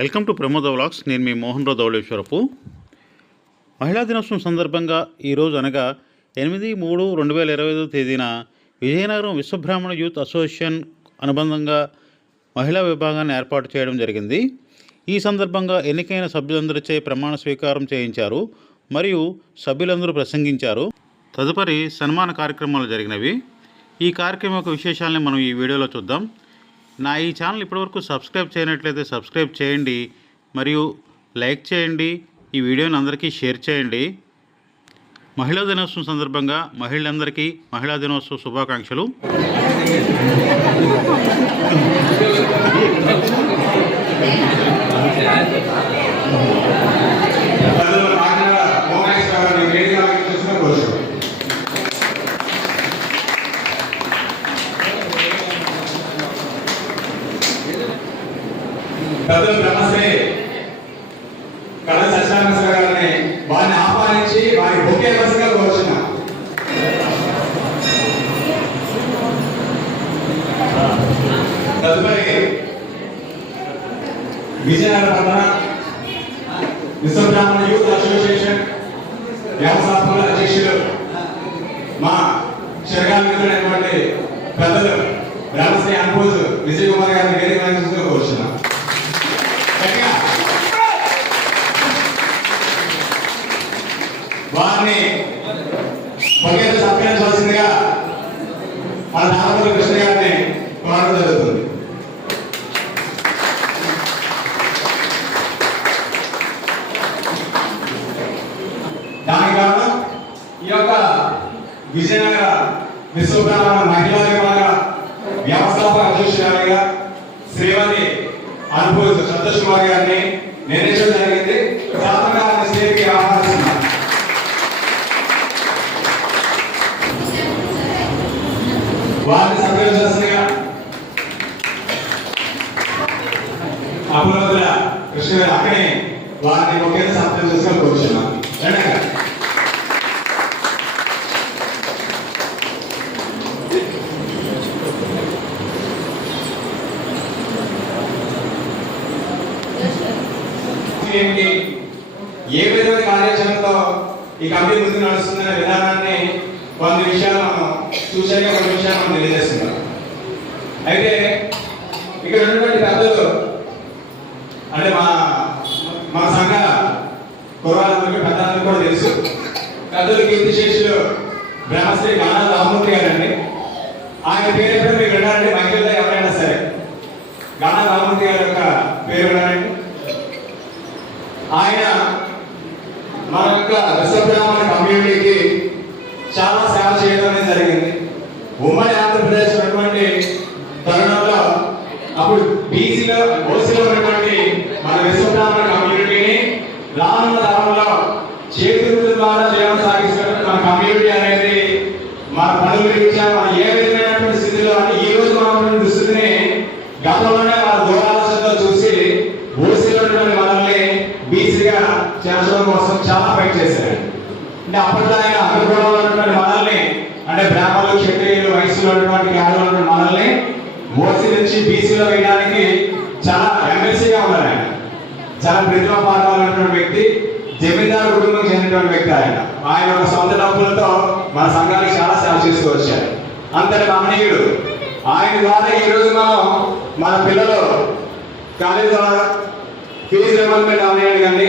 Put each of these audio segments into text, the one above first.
Welcome to Pramoda vlogs. నేను మీ మోహన్ రావు ధవళేశ్వరపు. మహిళా దినోత్సవం సందర్భంగా ఈరోజు అనగా 8/3/2025 తేదీన విజయనగరం విశ్వబ్రాహ్మణ యూత్ అసోసియేషన్ అనుబంధంగా మహిళా విభాగాన్ని ఏర్పాటు చేయడం జరిగింది. ఈ సందర్భంగా ఎన్నికైన సభ్యులందరిచే ప్రమాణ స్వీకారం చేయించారు మరియు సభ్యులందరూ ప్రసంగించారు. తదుపరి సన్మాన కార్యక్రమాలు జరిగినవి. ఈ కార్యక్రమం యొక్క విశేషాలని మనం ఈ వీడియోలో చూద్దాం. నా ఈ ఛానల్ ఇప్పటివరకు సబ్స్క్రైబ్ చేయనట్లయితే సబ్స్క్రైబ్ చేయండి మరియు లైక్ చేయండి. ఈ వీడియోని అందరికీ షేర్ చేయండి. మహిళా దినోత్సవం సందర్భంగా మహిళలందరికీ మహిళా దినోత్సవ శుభాకాంక్షలు. పెద్దలు బ్రహ్మశ్రీ కళ సత్యనారాయణ గారిని వారిని ఆహ్వానించి వారి ఒకే వరుసగా కోరుచున్నాం. తదుపరి విజయనగర పట్టణ విశ్వబ్రాహ్మణ యూత్ అసోసియేషన్ వ్యవస్థాపకుల అధ్యక్షులు మా శరగాల మిత్రుడైనటువంటి పెద్దలు బ్రహ్మశ్రీ అనుభూతి విజయ్ కుమార్ గారిని వేదిక కోరుచున్నాం. వారిని పదిహేను సత్కరించవలసిందిగా మన నామపల్లి కృష్ణ గారిని కోరడం జరుగుతుంది. దానికి కారణం ఈ యొక్క విజయనగర విశ్వబ్రాహ్మణ మహిళా విభాగ వ్యవస్థాపక అధ్యక్షురాలిగా శ్రీమతి అనుభూతి సంతోష్ కుమార్ గారిని నిర్ణయించడం జరిగింది. సాధారణంగా స్టేజ్కి ఆహ్వానిస్తున్నారు. వారిని సత్కరించాల్సిందిగా అప్పుల కృష్ణ గారు అక్కడే వారిని ఒకే సత్కరించాల్సిందిగా కోరుచున్నాం. ఏ విధమైన కార్యాచరణతో ఈ కమిటీ ముందుకు నడుస్తుందనే విధానాన్ని కొన్ని విషయాలు మనం చూసాక కొన్ని విషయాలు మనం తెలియజేస్తున్నాం. అయితే ఇక్కడ ఉన్నటువంటి పెద్దలు అంటే మా సంఘ కుర్రాళ్ళందరికీ పెద్దలందరికీ కూడా తెలుసు. పెద్దలు కీర్తిశేషులు బ్రహ్మశ్రీ గానా రామమూర్తి గారండి. ఆయన పేరు ఎప్పుడు మీకు వినాలంటే మహిళల్లో ఎవరైనా సరే గానా రామమూర్తి గారి యొక్క పేరు వినాలండి. ఆయన మన యొక్క విశ్వబ్రాహ్మణ కమ్యూనిటీకి చాలా సేవ చేయడం అనేది జరిగింది. ఉమ్మడి ఆంధ్రప్రదేశ్ ఉన్నటువంటి తరుణంలో అప్పుడు బీసీలో ఓసీలో ఉన్నటువంటి మన విశ్వబ్రాహ్మణ కమ్యూనిటీని రానున్న తరంలో చేతుల ద్వారా జీవనం సాగిస్తున్నటువంటి మన కమ్యూనిటీ అనేది మన పనులు రీత్యా మనం ఏ విధమైనటువంటి స్థితిలో అంటే ఈ రోజు మనం దుస్థితిని గతంలోనే మన దూరాలతో చూసి ఓసీలో ఉన్నటువంటి మనల్ని బీసీగా చేర్చడం కోసం చాలా ఫైట్ చేశారు. అంటే అప్పట్లో ఆయన అగ్రకులంలో ఉన్నటువంటి మనల్ని అంటే బ్రాహ్మణులు క్షత్రియులు వయసులో ఉన్నటువంటి యాదవులు ఉన్నటువంటి మనల్ని ఓసీ నుంచి బీసీలో వేయడానికి చాలా ఎమ్మెల్సీగా ఉన్నారు. ఆయన చాలా ప్రతిభాపాఠమైనటువంటి వ్యక్తి, జమీందారు కుటుంబం చెందినటువంటి వ్యక్తి. ఆయన ఒక సొంత డబ్బులతో మన సంఘానికి చాలా సేవ చేస్తూ వచ్చారు. అంతటి మహనీయుడు. ఆయన ద్వారా ఈరోజు మనం మన పిల్లలు కాలేజీ ద్వారా ఫీజు రిమెంబర్మెంట్ అవనీయండి కానీ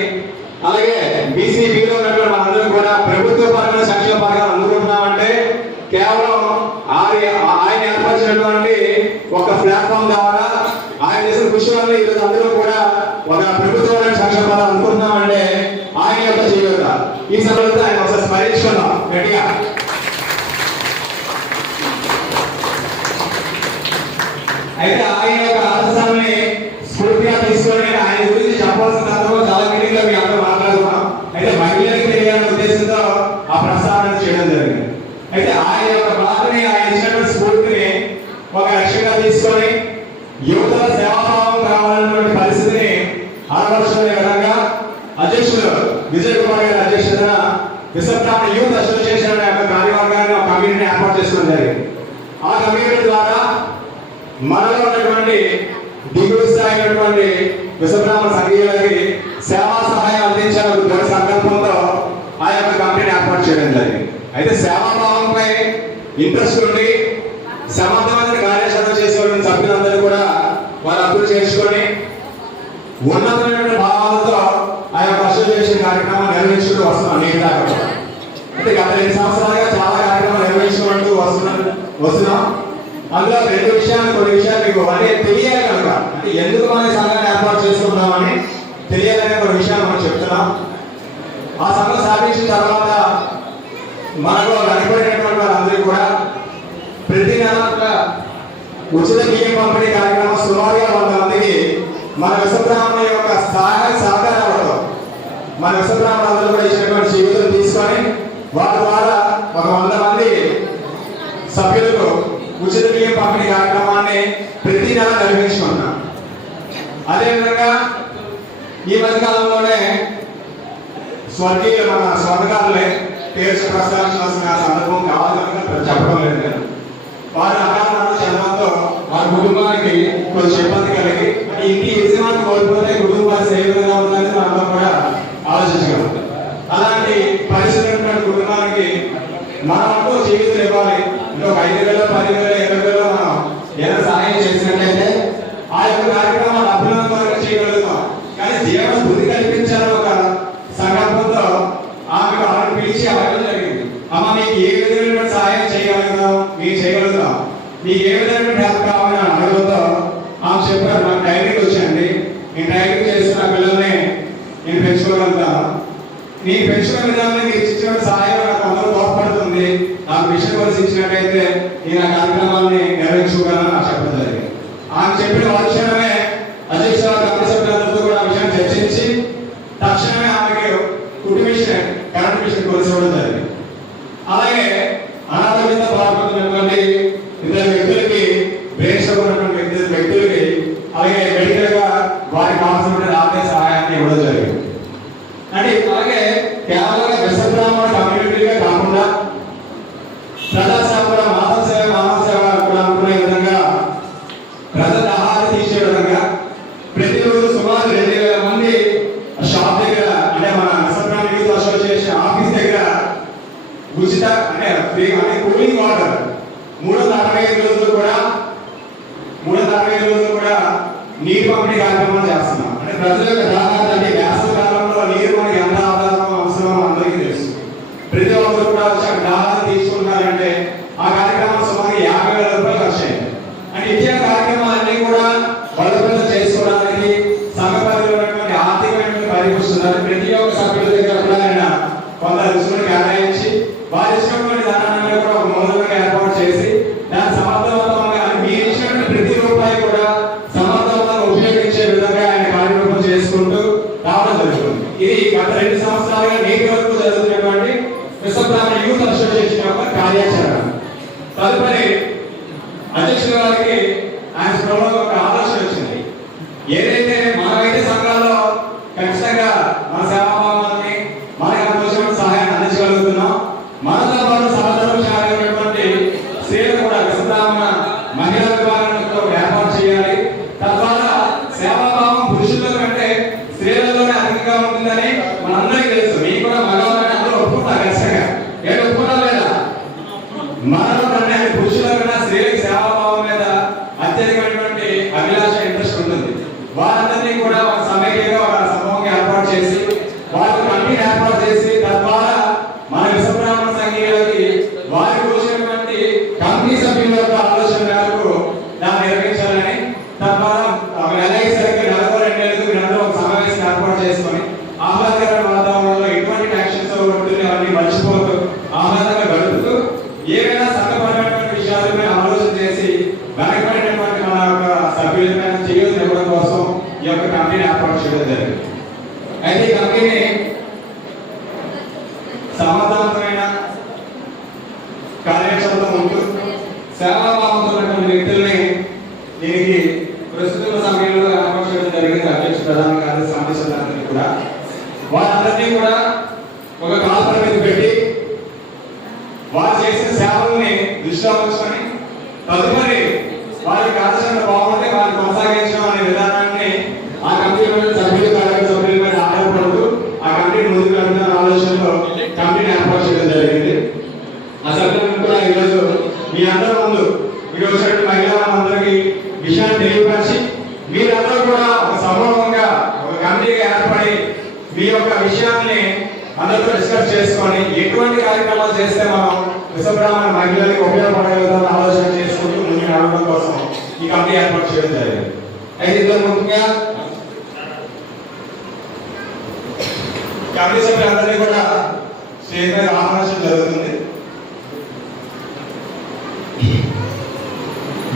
అలాగే బీసీ బీలో ఉన్నటువంటి మనందరం కూడా ప్రభుత్వ పరమైన సంక్షేమ పథకాలు అందుకుంటున్నామంటే కేవలం ఆయన ఏర్పరిచినటువంటి ఒక ప్లాట్ఫామ్ ద్వారా ఆయన చేసిన కృషి వల్ల ఈరోజు అందరూ కూడా ఒక ప్రభుత్వమైన సంక్షేమ పథకాలు అందుకుంటున్నామంటే ఆయన యొక్క చేయూత. ఈ సమయంలో ఆయన ఒకసారి స్మరించుకున్నాం గట్టిగా. అయితే ఆయన యొక్క ఆదర్శాన్ని స్ఫూర్తిగా తీసుకొని ఆయన గురించి చెప్పాల్సిన సందర్భం చాలా గట్టిగా మీ అందరూ మాట్లాడుతున్నాం. అయితే మహిళలకు తెలియాలనే ఉద్దేశంతో ఆ ప్రస్తావన చేయడం జరిగింది. అయితే ఆయన యొక్క బాధని ఆయన ఇచ్చినటువంటి స్ఫూర్తిని ఒక లక్ష్యంగా తీసుకొని యువతల సేవాభావం కావాలన్నటువంటి పరిస్థితిని అలవర్చుకునే విధంగా అధ్యక్షులు విజయ్ కుమార్ గారి అధ్యక్షతన విశ్వబ్రాహ్మణ యూత్ అసోసియేషన్ అనే ఒక కార్యవర్గాన్ని ఒక కమిటీని ఏర్పాటు చేసుకోవడం జరిగింది. ఆ కమిటీ ద్వారా మనలో ఉన్నటువంటి దిగువ స్థాయి విశ్వబ్రాహ్మణ సంఘీయులకి సేవా సహాయం అందించాలని దృఢ సంకల్పంతో ఆ యొక్క కంపెనీని ఏర్పాటు చేయడం జరిగింది. అయితే సేవాభావంపై ఇంట్రెస్ట్ ఉండి సమర్థమైన కార్యాచరణ చేసేవాళ్ళని సభ్యులందరూ కూడా వారు అప్పులు చేసుకొని ఉన్నతమైన భావాలతో ఆ యొక్క అసోసియేషన్ కార్యక్రమాలు నిర్వహించుకుంటూ వస్తున్నాం. నేను దాకా అంటే గత 2 సంవత్సరాలుగా చాలా కార్యక్రమాలు నిర్వహించుకుంటూ వస్తున్నాం. అందులో కొన్ని విషయాలు మీకు అంటే తెలియాలి కనుక, అంటే ఎందుకు మన సంఘాన్ని ఏర్పాటు చేసుకుంటున్నామని తెలియాలనే కొన్ని విషయాలు మనం చెప్తున్నాం. ఆ సంఘం స్థాపించిన తర్వాత మనకు వెనకబడినటువంటి వాళ్ళందరూ కూడా ప్రతి నెల ఉచిత బియ్యం పంపిణీ కార్యక్రమం సుమారుగా 100 మందికి మన విశ్వబ్రాహ్మణ యొక్క సహాయ సహకారాలతో మన విశ్వబ్రాహ్మణులందరూ కూడా ఇచ్చినటువంటి జీవితం తీసుకొని వాటి ద్వారా ఒక 100 మంది సభ్యులకు ఉచిత బియ్యం పంపిణీ కార్యక్రమాన్ని ప్రతి నెల నిర్వహించుకుంటున్నాం. అదేవిధంగా ఈ మధ్యకాలంలోనే స్వర్గీయ మన స్వర్ణకారులే పేరు ప్రస్తావించాల్సిన సందర్భం కావాలి కనుక చెప్పడం లేదు నేను. వారి అకారణాలు చదవంతో వారి కుటుంబానికి కొంచెం ఇబ్బంది కలిగి అంటే ఇంటి యజమాని కోల్పోతే కుటుంబాన్ని ఏ విధంగా ఉందని మనం కూడా ఆలోచించగలం. అలాంటి పరిస్థితి కుటుంబానికి మనమంటూ జీవితం ఇవ్వాలి. అంటే ఒక 5,000, 10,000, 20,000 మనం ఏదైనా సహాయం చేసినట్లయితే ఆ యొక్క కార్యక్రమాలు అభినందనగా చేయగలుగుతాం. కానీ జీవన బుద్ధి కల్పించాలని ఒక సంకల్పంతో ఆమెకు ఆమెను పిలిచి అడగడం జరిగింది. అమ్మ మీకు ఏ విధమైన సహాయం చేయగలుగుతాం, మీకు చేయగలుగుతాం, మీకు ఏ విధమైన హెల్ప్ కావాలని అడగడంతో ఆమె చెప్పారు, నాకు డైరీకి వచ్చండి, నేను డైరీ చేస్తున్న పిల్లల్ని నేను పెంచుకోగలుగుతాను. నేను పెంచుకునే విధానంలో మీరు ఇచ్చిన సహాయం నాకు అందరూ తోడ్పడుతుంది. నాకు విషయం కలిసి ఇచ్చినట్టయితే నేను ఆ కార్యక్రమాన్ని నిర్వహించుకోగలను నాకు చెప్పడం జరిగింది. ఆమె చెప్పిన క్షణమే అధ్యక్ష కమిటీ సభ్యులందరితో కూడా ఆ విషయాన్ని చర్చించి తక్షణమే ఆమెకి కరెంట్ మిషన్ కొలిసివ్వడం జరిగింది. అలాగే అనారోగ్యంతో బాధపడుతున్నటువంటి 2 వ్యక్తులకి బ్రెయిన్ స్ట్రోక్ ఉన్నటువంటి వ్యక్తులకి అలాగే మెడికల్ గా వారికి కావాల్సినటువంటి ఆర్థిక సహాయాన్ని ఇవ్వడం జరిగింది. అంటే అలాగే కేవలం విశ్వబ్రాహ్మణ కమ్యూనిటీగా కాకుండా ప్రజాసేవ కూడా మానవ సేవ కూడా అనుకునే విధంగా ప్రజల ఆహారం తీసే విధంగా ప్రతిరోజు సుమారు 2,000 మంది షాప్ దగ్గర అంటే మన విశ్వబ్రాహ్మణ యూత్ అసోసియేషన్ ఆఫీస్ దగ్గర ఉచిత అంటే ఫ్రీ అంటే కూలింగ్ వాటర్ 365 రోజులు కూడా నీరు పంపిణీ కార్యక్రమం చేస్తున్నాం. అంటే ప్రజల యొక్క దాహాలు అంటే వేసవి కాలంలో నీరు మనకి ఎంత ఆధారం అవసరం అందరికీ తెలుసు. ప్రతి ఒక్కరు కూడా దాహాలు తీసుకుంటారంటే ఆ కార్యక్రమం సుమారు 50,000 రూపాయలు ఖర్చు అయింది. అంటే ఇచ్చే కార్యక్రమాలన్నీ కూడా బలోపేతం చేసుకోవడానికి సంఘపరమైనటువంటి ఆర్థికమైన పరిపుస్తున్నారు. ప్రతి ఒక్క సభ్యుల దగ్గర కూడా ఆయన కొంత రుసుమును కేటాయించి వారి ఇచ్చినటువంటి ధనాన్ని కూడా ఒక మూలంగా ఏర్పాటు చేసి దాన్ని సమర్థవంతంగా మీరు ఇచ్చినటువంటి ప్రతి రూపాయి కూడా సమర్థవంతంగా ఉపయోగించే విధంగా ఆయన కార్యక్రమం చేసుకుంటూ రావడం జరుగుతుంది. ఇది గత 2 సంవత్సరాలుగా నేటి వరకు జరుగుతున్నటువంటి విశ్వబ్రాహ్మణ యూత్ అసోసియేషన్ యొక్క కార్యాచరణ. తదుపరి అధ్యక్షుల వారికి ఆయన స్పృహలో ఒక ఆలోచన వచ్చింది. ఏదైతే మనమైతే సంఘాల్లో ఖచ్చితంగా మన సేవాభావాన్ని మనకు అనుభవించిన సహాయాన్ని అందించగలుగుతున్నాం, మనతో పాటు సహధర్మశాలైనటువంటి స్త్రీలు కూడా విశ్వబ్రాహ్మణ మహిళా విభాగంలో ఏర్పాటు చేయాలి. తద్వారా సేవాభావం పురుషుల కంటే స్త్రీలలోనే అధికంగా ఉంటుందని మనందరికీ తెలుసు. మీకు కూడా మగవాళ్ళని అందరూ ఒప్పుకుంటారు ఖచ్చితంగా. ఏడు ఒప్పుకుంటారు లేదా? మనలో కన్నా పురుషుల కన్నా స్త్రీలకు సేవాభావం మీద అత్యధికమైనటువంటి అభిలాష ఇంట్రెస్ట్ ఉంటుంది. వారందరినీ కూడా ఒక సమైక్యంగా ఒక సమూహంగా ఏర్పాటు చేసి వారికి కమిటీని ఏర్పాటు చేసి తద్వారా మన విశ్వబ్రాహ్మణ సంఘీయులకి వారికి వచ్చినటువంటి కమిటీ సభ్యుల యొక్క ఆలోచన మేరకు దాన్ని నిర్వహించాలని తద్వారా ఎల్ఐసరికి 42 నెలలు ఒక సమావేశం ఏర్పాటు చేసుకొని ఆహ్లాదకరమైన వాతావరణంలో ఎటువంటి యాక్షన్స్ ఉంటుంది అవన్నీ మర్చిపోతూ ఆహ్లాదంగా గడుపుతూ ఏవైనా సంఘపరమైనటువంటి విషయాలపై ఆలోచన చేసి వెనకబడినటువంటి మన యొక్క సభ్యులపైన చేయడం ఇవ్వడం కోసం ఈ యొక్క కమిటీని ఏర్పాటు చేయడం జరిగింది. అయితే ఈ కమిటీని సమర్థవంతమైన కార్యాచరణలో ఉంటూ సేవాభావంతో ఉన్నటువంటి వ్యక్తుల్ని దీనికి ప్రస్తుత సమయంలో ఏర్పాటు చేయడం జరిగింది. అధ్యక్ష ప్రధాన కార్యదర్శి ఆదేశాలందరినీ కూడా వారందరినీ కూడా ఒక కాల్పరిమితి పెట్టి వారు చేసిన సేవల్ని దృష్టిలో ఉంచుకొని తదుపరి వారి కార్యాచరణ బాగుంటే వారిని కొనసాగించడం అనే విధానాన్ని ఆ కమిటీలో మీ యొక్క విషయాన్ని అందరితో డిస్కస్ చేసుకొని ఎటువంటి కార్యక్రమాలు చేస్తే మనం విశ్వబ్రాహ్మణ మహిళలకు ఉపయోగపడగలుగుతామని ఆలోచన చేసుకుంటూ ముందుకు నడవడం కోసం ఈ కమిటీ ఏర్పాటు చేయడం జరిగింది. అయితే ఇందులో ముఖ్యంగా కమిటీ సభ్యులందరినీ కూడా స్టేజ్ మీద ఆహ్వానించడం జరుగుతుంది.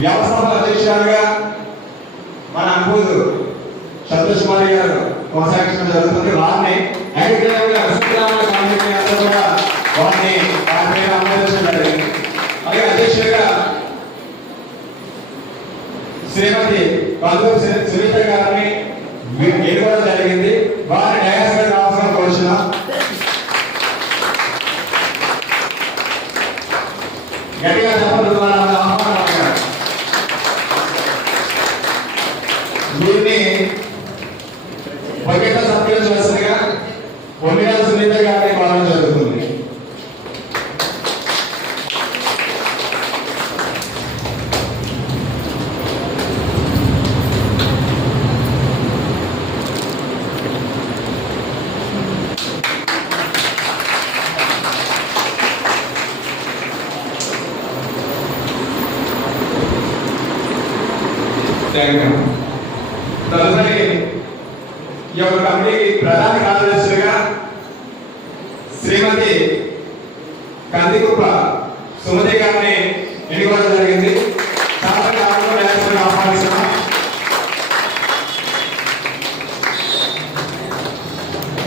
వ్యవస్థాపక అధ్యక్షురాలుగా మన అనుభూతు సంతోష్ కుమార్ గారు కొనసాగించడం జరుగుతుంది. వారిని అలాగే అధ్యక్షుడిగా శ్రీమతి పల్లు సునీత గారిని ఎన్నుకోవడం జరిగింది. వారిని డయాస్ గారు రావాల్సిన కోరుచున్నాం. గట్టిగా చెప్పండి. వీరిని బకెట్ల సత్కరించవలసిందిగా పొన్నియాల సునీత గారిని కోరడం జరుగుతుంది. తదుపరి ఈ యొక్క కమిటీకి ప్రధాన కార్యదర్శిగా శ్రీమతి కందికుప్ప సుమతి గారిని ఎన్నుకోవడం జరిగింది. ఆహ్వానిస్తున్నాం.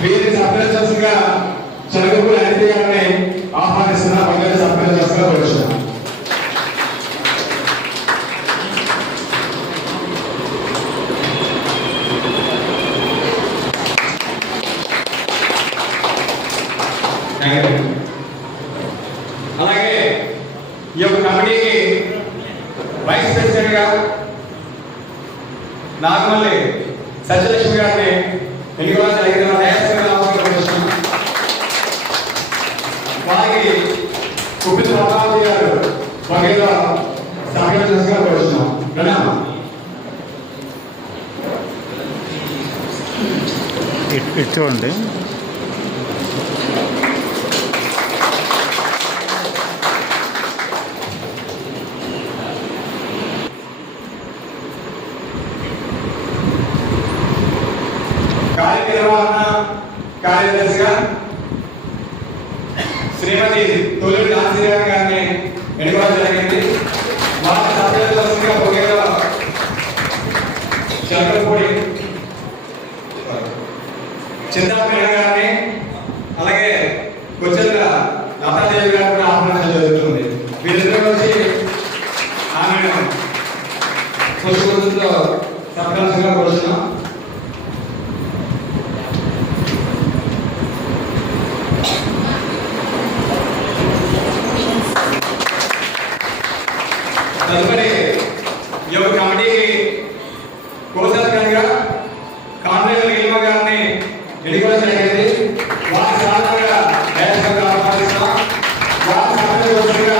వీరిని సర్పంచ్గా చెలగపూడి అనిత గారిని ఆహ్వానిస్తున్నా. పక్కన సర్పంచ్గా కోరుచున్నాం. అలాగే ఈ యొక్క కమిటీకి వైస్ ప్రెసిడెంట్ గా నాగమల్లి సత్యలక్ష్మి గారిని ఎన్నుకోవడం జరిగింది. వారికి కుప్పిత పద్మావతి గారు వగైరా సహకరించగా కోరుచున్నాం. చూడండి. కార్యనిర్వహణ కార్యదర్శిగా శ్రీమతి తొలి నాసిర్ గారిని ఎన్నుకోవడం జరిగింది. వారి సభ్యులుగా పొగేగా చంద్రపూడి చింతాపేట గారిని అలాగే గుచ్చంద్ర లతాదేవి గారిని ఆహ్వానించడం జరుగుతుంది. వీరిద్దరూ వచ్చి ఆమెను పుష్పంతో సత్కరించగా కోరుతున్నాం. తదుపరి ఈ యొక్క కమిటీకి కోశాధికారిగా కాన్వేల్ నీలిమ గారిని ఎన్నుకోవడం జరిగింది. వారి సాధారణంగా ఆహ్వానిస్తున్నాం. వారి సాధారణంగా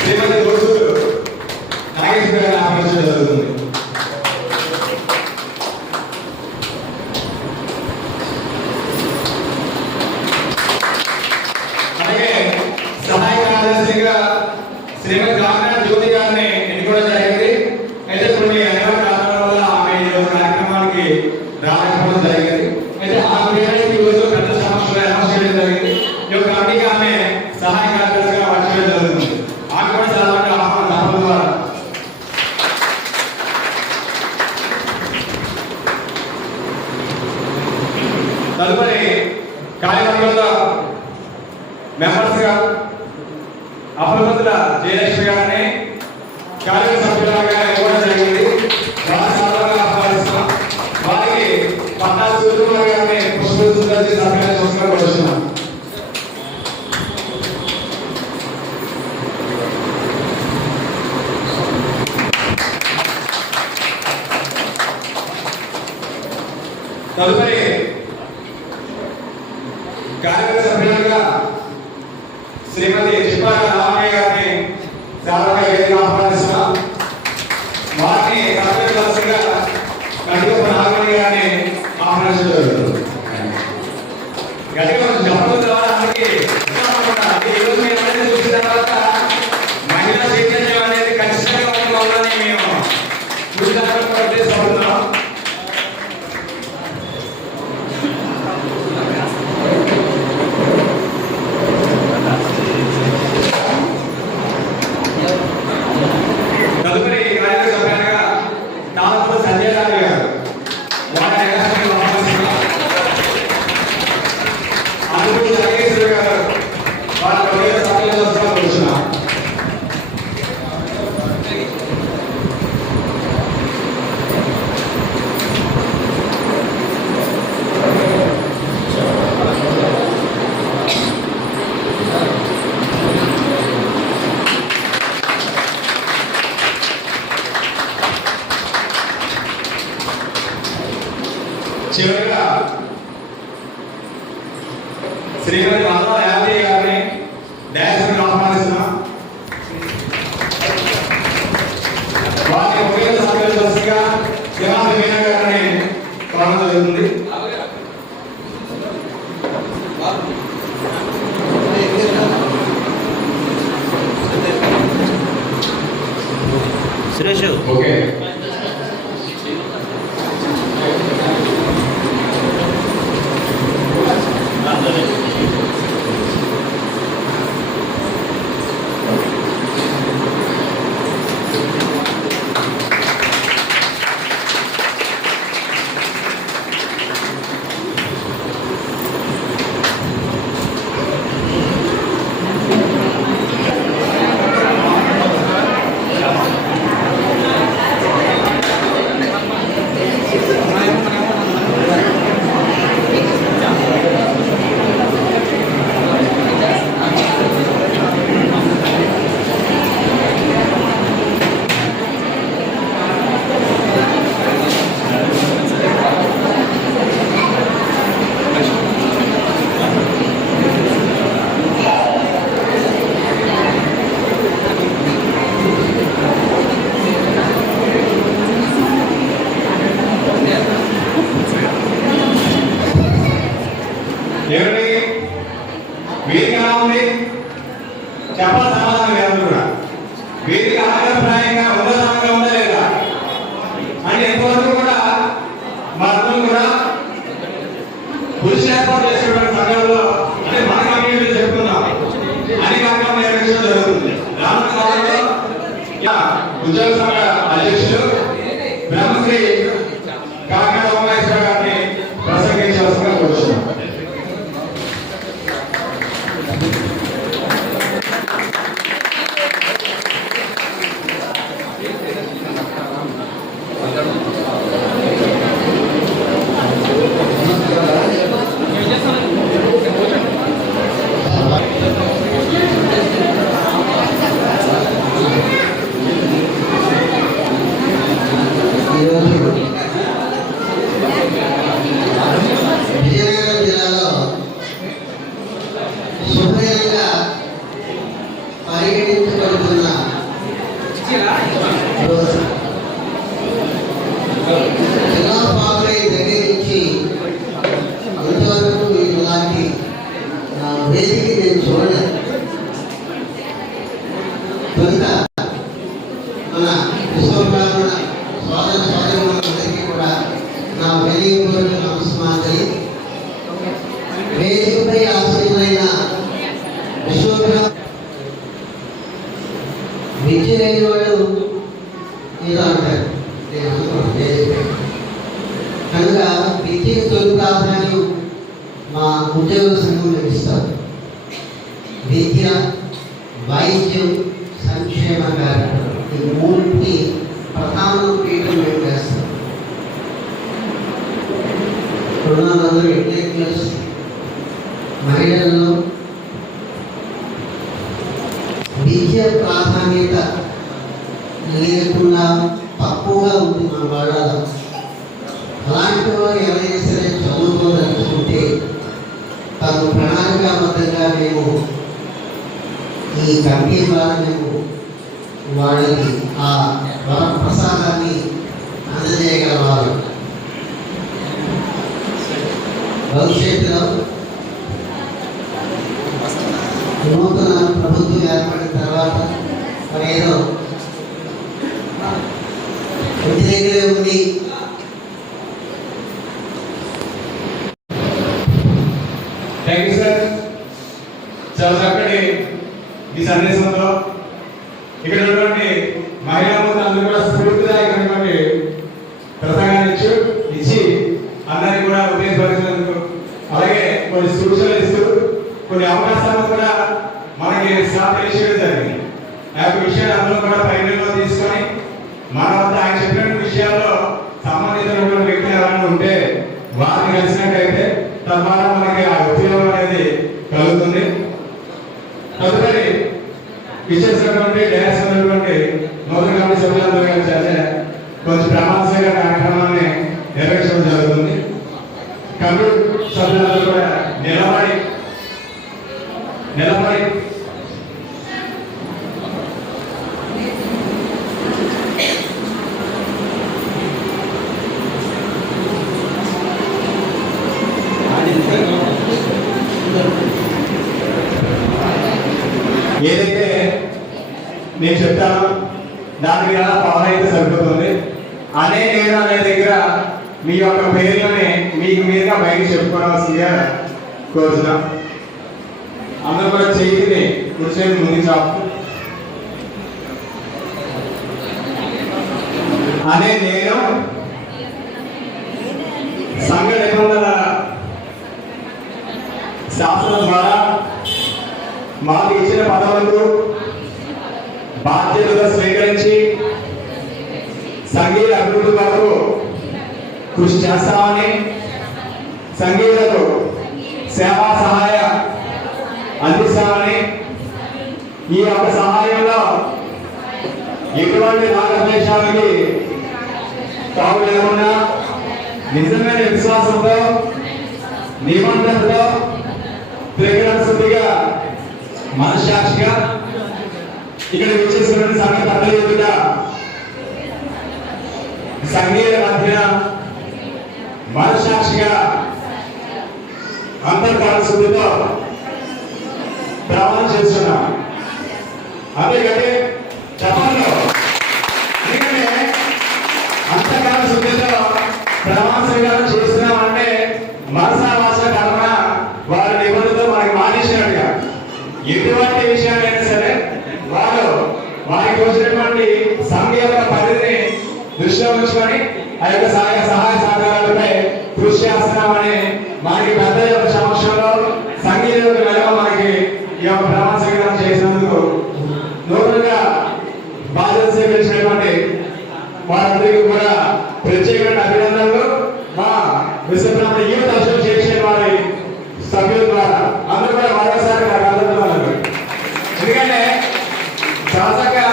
శ్రీమతి గోసూరు నాగేశ్వర గారిని ఆహ్వానించడం జరుగుతుంది. అలాగే సహాయ కార్యదర్శిగా శ్రీమతి జ్యోతి గారిని ఎన్నుకోవడం జరిగింది. అయితే కొన్ని అనివార్య కారణాల వల్ల ఆమె ఈ రోజు కార్యక్రమానికి రాకపోవడం జరిగింది. అయితే ఆమె పేరు ఈ రోజు పెద్ద సమస్యలు అనౌన్స్ చేయడం జరిగింది. ఈ యొక్క కమిటీకి ఆమె సహాయ కార్యదర్శిగా వర్తించడం జరుగుతుంది. ఆమె కూడా చాలా ఆహ్వానం ద్వారా తదుపరి కార్యవర్గంలో మెంబర్స్ గా అప్రమత్తుల జయలక్ష్మి గారిని కార్యవర్గ సభ్యులుగా ఇవ్వడం జరిగింది. వారి సాధారణంగా ఆహ్వానిస్తున్నాం. వారికి పట్టా సూర్యకుమార్ గారిని పుష్పంగా సభ్యులుగా కోరుతున్నాం. తదుపరి కార్యవర్గ సభ్యులుగా శ్రీమతి చిప్పాల రామయ్య గారిని సాధారణంగా ఆహ్వానిస్తున్నాం. వారిని సభ్యులుగా కంటిప నాగమణి గారిని ఆహ్వానించడం జరుగుతుంది. చివరిగా శ్రీమతి మాధవ యాదయ్య గారిని డాన్స్ ఆహ్వానిస్తున్నాం. వారి ముఖ్య సభ్యులుగా జనాభా మీనా గారిని కోరడం జరుగుతుంది. సురేష్ ఓకే ఎవరి వేదిక ఉంది చెప్పాలి సమాధానం లేదు కూడా వేదిక ఆగ్రహప్రాయంగా ఉన్నతంగా ఉందా లేదా అంటే ఎంతవరకు కూడా మా అందరం కూడా పురుషులు ఏర్పాటు చేసేటువంటి సంఘంలో అంటే మన కమ్యూనిటీ చెప్తున్నాం అన్ని కార్యక్రమం నిర్వహించడం జరుగుతుంది. రానున్న కాలంలో ఉద్యోగ సంఘ అధ్యక్షులు బ్రహ్మశ్రీ కాకినాడ ఉమాయేశ్వర గారిని ప్రసంగించవలసిందిగా కోరుతున్నాం. విజయనగరం జిల్లాలో శుభ్రంగా పరిగణించబడుతున్న రోజు జిల్లా పాలై దగ్గర నుంచి ఇంతవరకు ఇలాంటి వేదిక నేను చూడలేదు. కనుక మన విశ్వబ్రాహ్మణ సోదర సోదరులందరికీ కూడా నా వెలిగిపోయిన నమస్మాంజలి. వేదికపై ఆశ్రయమైన విశ్వబ్రాహ్మణ విద్య లేని వాడు ఏదో అంటారు, నేను అనుకోను వేదికపై. కనుక విద్యకు తొలి ప్రాధాన్యం మా ఉద్యోగ సంఘంలో ఇస్తారు. విద్య, వైద్యం, సంక్షేమ కార్యక్రమం ఈ మూడింటి ప్రధాన పీఠం మేము చేస్తాం. రుణాలందరూ ఇంటెక్చువల్స్ మహిళల్లో విద్య ప్రాధాన్యత లేకుండా తక్కువగా ఉంది మన వాళ్ళలో. అలాంటి వారు ఎవరైనా సరే చదువుకోదలుచుకుంటే తను ప్రణాళికాబద్ధంగా మేము ఈ కమిటీ ద్వారా మేము వాళ్ళకి ఆ వర ప్రసాదాన్ని అందజేయగలవారు. భవిష్యత్తులో నూతన ప్రభుత్వం ఏర్పడిన తర్వాత మరేదో ఇంటి దగ్గరే ఉంది థ్యాంక్ యూ సార్. చాలా చక్కటి ఈ సందేశంతో ఇక్కడ ఉన్నటువంటి మహిళా అందరూ కూడా స్ఫూర్తిదాయకమైనటువంటి ప్రసంగాన్ని ఇచ్చి అందరినీ కూడా ఉద్దేశపరిచినందుకు, అలాగే కొన్ని సూచనలు ఇస్తూ కొన్ని అవకాశాలు కూడా మనకి తెలియచేయడం జరిగింది. ఆ యొక్క విషయాన్ని అందరూ కూడా పరిగణలో తీసుకొని మన వద్ద ఆయన చెప్పిన విషయాల్లో సంబంధించినటువంటి వ్యక్తులు ఎవరైనా ఉంటే వారిని కలిసినట్టయితే తద్వారా మనకి ఆ ఉపయోగం అనేది కలుగుతుంది. తదుపరి ఇచ్చేసినటువంటి డ్యాన్స్ ఉన్నటువంటి నూతన కమిటీ సభ్యులందరూ కలిసి కొంచెం ప్రమాదమైన కార్యక్రమాన్ని నిర్వహించడం జరుగుతుంది. కమిటీ సభ్యులందరూ కూడా నిలబడి ఏదైతే నేను చెప్తాను దాని మీద పవర్ అయితే సరిపోతుంది. నేను అనే దగ్గర మీ యొక్క పేర్లని మీకు మీరుగా బయట చెప్పుకోవాల్సిందిగా కోరుతున్నాం. అందరూ కూడా చేతిని కూర్చొని ముందు చాపు. నేను సంఘ నిబంధనల శాసనం ద్వారా మాకు ఇచ్చిన పదవులకు బాధ్యతగా స్వీకరించి సంగీత అభివృద్ధి కొరకు కృషి చేస్తామని, సంగీతకు సేవా సహాయ అందిస్తామని, ఈ యొక్క సహాయంలో ఎటువంటి రాగద్వేషాలకి తావు లేకుండా నిజమైన విశ్వాసంతో నిబంధనతో త్రికరణ శుద్ధిగా మనశ్శాక్షిగా ఇక్కడ విచ్చేసిన సంఘ పెద్దల ఎదుట సంగీత మధ్యన మనశ్శాక్షిగా అంతర్కాల శుద్ధితో ప్రమాణం చేస్తున్నాం. అంతేకాదు చెప్పండి, ఎందుకంటే అంతర్కాల శుద్ధితో ప్రమాణ స్వీకారం చేస్తున్నామంటే మనసా భాష కర్మ వారి నిబంధనతో మనకి మానేసినట్టుగా ఎటువంటి విషయాలైనా సరే వారికి వచ్చినటువంటి సంఘీయ పరిధిని దృష్టిలో ఉంచుకొని ఆ యొక్క సహాయ సహకారాలపై కృషి చేస్తున్నామని మనకి పెద్ద యొక్క సమక్షంలో సంగీత నెల మనకి ఈ యొక్క ప్రమాణ స్వీకారం చేసినందుకు నూతనంగా బాధ్యత స్వీకరించినటువంటి వారందరికీ కూడా ప్రత్యేకమైన అభినందనలు. మా విశ్వబ్రహ్మ యూత్ అసోసియేషన్ వారి సభ్యుల ద్వారా అందరూ కూడా మరోసారి నాకు అభినందనలు. ఎందుకంటే సహజంగా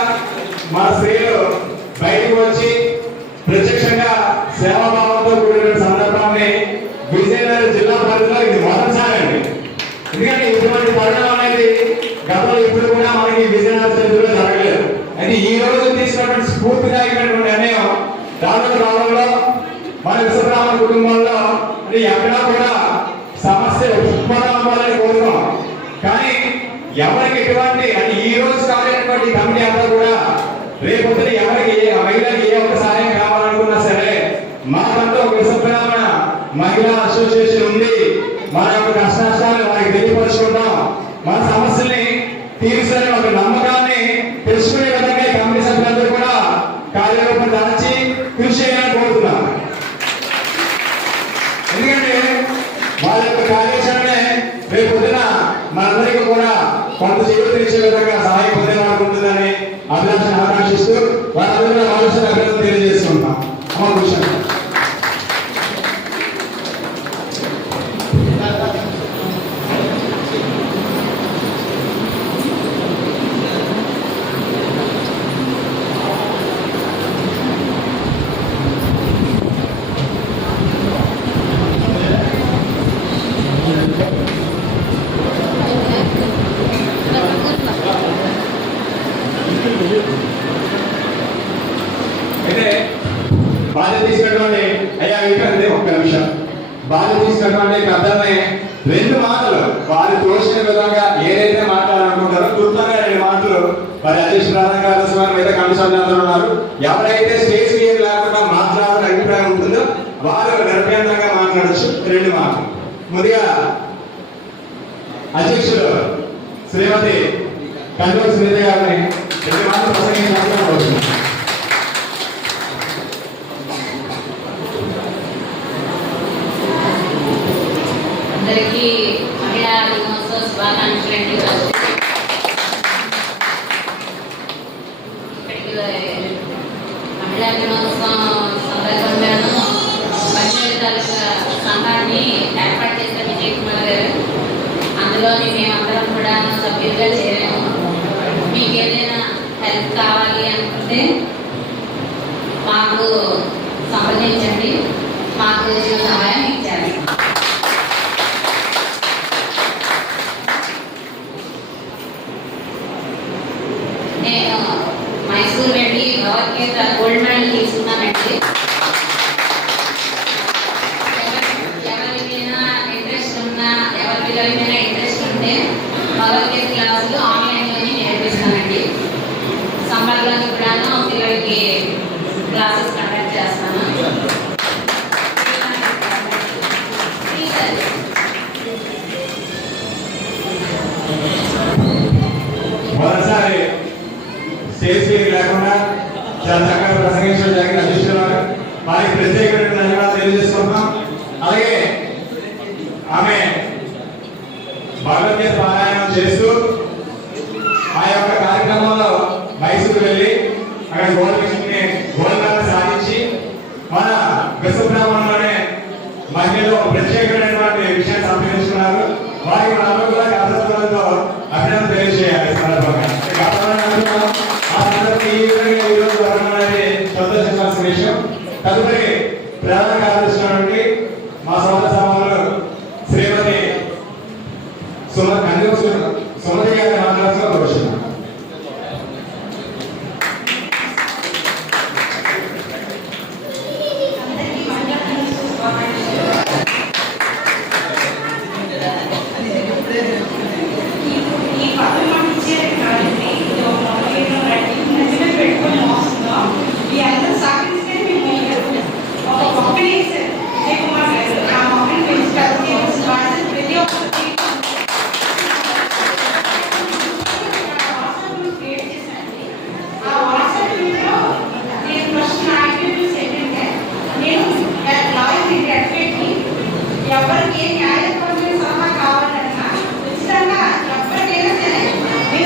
మా స్త్రీలు బయటకు వచ్చి ప్రత్యక్షంగా సేవాభావంతో కూడిన సందర్భాన్ని విజయనగరం జిల్లా పరిధిలో ఇది మొదటిసారి అండి. ఎందుకంటే ఇటువంటి తరుణం అనేది గతంలో ఇప్పుడు కూడా మనకి విజయనగరం జిల్లాలో జరగలేదు. అయితే ఈ రోజు తీసుకున్నటువంటి స్ఫూర్తిదాయకమైనటువంటి నిర్ణయం రావడంలో మన విశ్వబ్రాహ్మణ కుటుంబంలో అంటే ఎక్కడా కూడా సమస్య ఉత్పన్నం అవ్వాలని కోరుతాం. కానీ ఎవరికి ఎటువంటి అంటే ఈ రోజు కాలేటువంటి కమిటీ అంతా కూడా రేపొద్దున ఎవరికి మహిళకి ఏ ఒక్క సహాయం కావాలనుకున్నా సరే మాకంటూ ఒక విశ్వబ్రాహ్మణ మహిళా అసోసియేషన్ ఉంది. మన యొక్క కష్ట నష్టాలను వారికి తెలియపరుచుకుంటాం. మన సమస్యల్ని తీర్చని ఒక నమ్మకాన్ని తెలుసుకునే విధంగా కమిటీ సభ్యులందరూ కూడా కార్యరూపం దాచి కృషి చేయాలని కోరుతున్నాం. ఎందుకంటే వాళ్ళ యొక్క కార్యాచరణే రేపు పొద్దున మనందరికీ కూడా కొంత చేయూతనిచ్చే విధంగా సహాయం పొందేలాడుకుంటుందని అభిలాషను ఆకాంక్షిస్తూ వారందరూ ఆలోచన అభివృద్ధి తెలియజేస్తున్నాం. అమ్మ కృష్ణ అయితే బాధ్యత తీసుకున్నటువంటి అయ్యా అంటే ఒక్క నిమిషం బాధ్యత తీసుకున్నటువంటి పెద్దల్ని రెండు మాటలు వారు తోచిన విధంగా ఏదైతే మాట్లాడాలనుకుంటారో క్లుప్తంగా రెండు మాటలు వారి అధ్యక్ష ప్రధాన కార్యదర్శి మీద కమిటీ సభ్యులందరూ ఉన్నారు. ఎవరైతే స్టేజ్ ఫియర్ లేకుండా మాట్లాడాలని అభిప్రాయం ఉంటుందో వారు నిర్భయంగా మాట్లాడచ్చు. రెండు మాటలు ముందుగా అధ్యక్షులు శ్రీమతి కండోల్ శ్రీదేవి గారిని రెండు మాటలు ప్రసంగించాల్సిన అందరికీ మహిళా దినోత్సవ శుభాకాంక్షలండి. ఇక్కడికి మహిళా దినోత్సవం సందర్భంగాను మహిళల సంఘాన్ని ఏర్పాటు చేసిన విజయ్ కుమార్ గారు, అందులోని మేమందరం కూడా సభ్యులుగా చేరాము. మీకు ఏదైనా హెల్ప్ కావాలి అనుకుంటే మాకు సంప్రదించండి, మాకు సహాయం ఇచ్చారు. ఎవరికైనా ఇంట్రెస్ట్ ఉంటే భగవద్గీత క్లాసులు ఆన్లైన్లోనే నేర్పిస్తానండి. సమ్మర్లోని కూడాను పిల్లలకి క్లాసెస్ కండక్ట్ చేస్తాను. మొదటిసారి స్టేజ్ ఫీర్ లేకుండా చాలా చక్కగా ప్రసంగించడం జరిగిన అధ్యక్షులు వారికి ప్రత్యేకమైన ధన్యవాదాలు తెలియజేస్తున్నాం. అలాగే ఆమె భగవద్గీత పారాయణం చేస్తూ ఆ యొక్క కార్యక్రమంలో మైసూరు వెళ్ళి అక్కడ గోల్డ్ సాధించి మన విశ్వబ్రాహ్మణంలోనే మహిళలు ఒక ప్రత్యేకమైనటువంటి విషయాన్ని సంపాదించుకున్నారు. వారికి మన కూడా కథలతో అభినందన తెలియజేయాలి. సందర్భంగా ఆ సందర్భంగా ఈ విధంగా ఈరోజు జరగడం అనేది సంతోషించాల్సిన విషయం. తదుపరి ప్రధాన కార్యదర్శి మా సోదర సమానులు శ్రీమతి సుమతి గారి మాట్లాడుతూ కోరుచున్నాను. ఎవరికి న్యాయపరమైన సలహా కావాలన్నా ఖచ్చితంగా ఎవరికైనా సరే మేము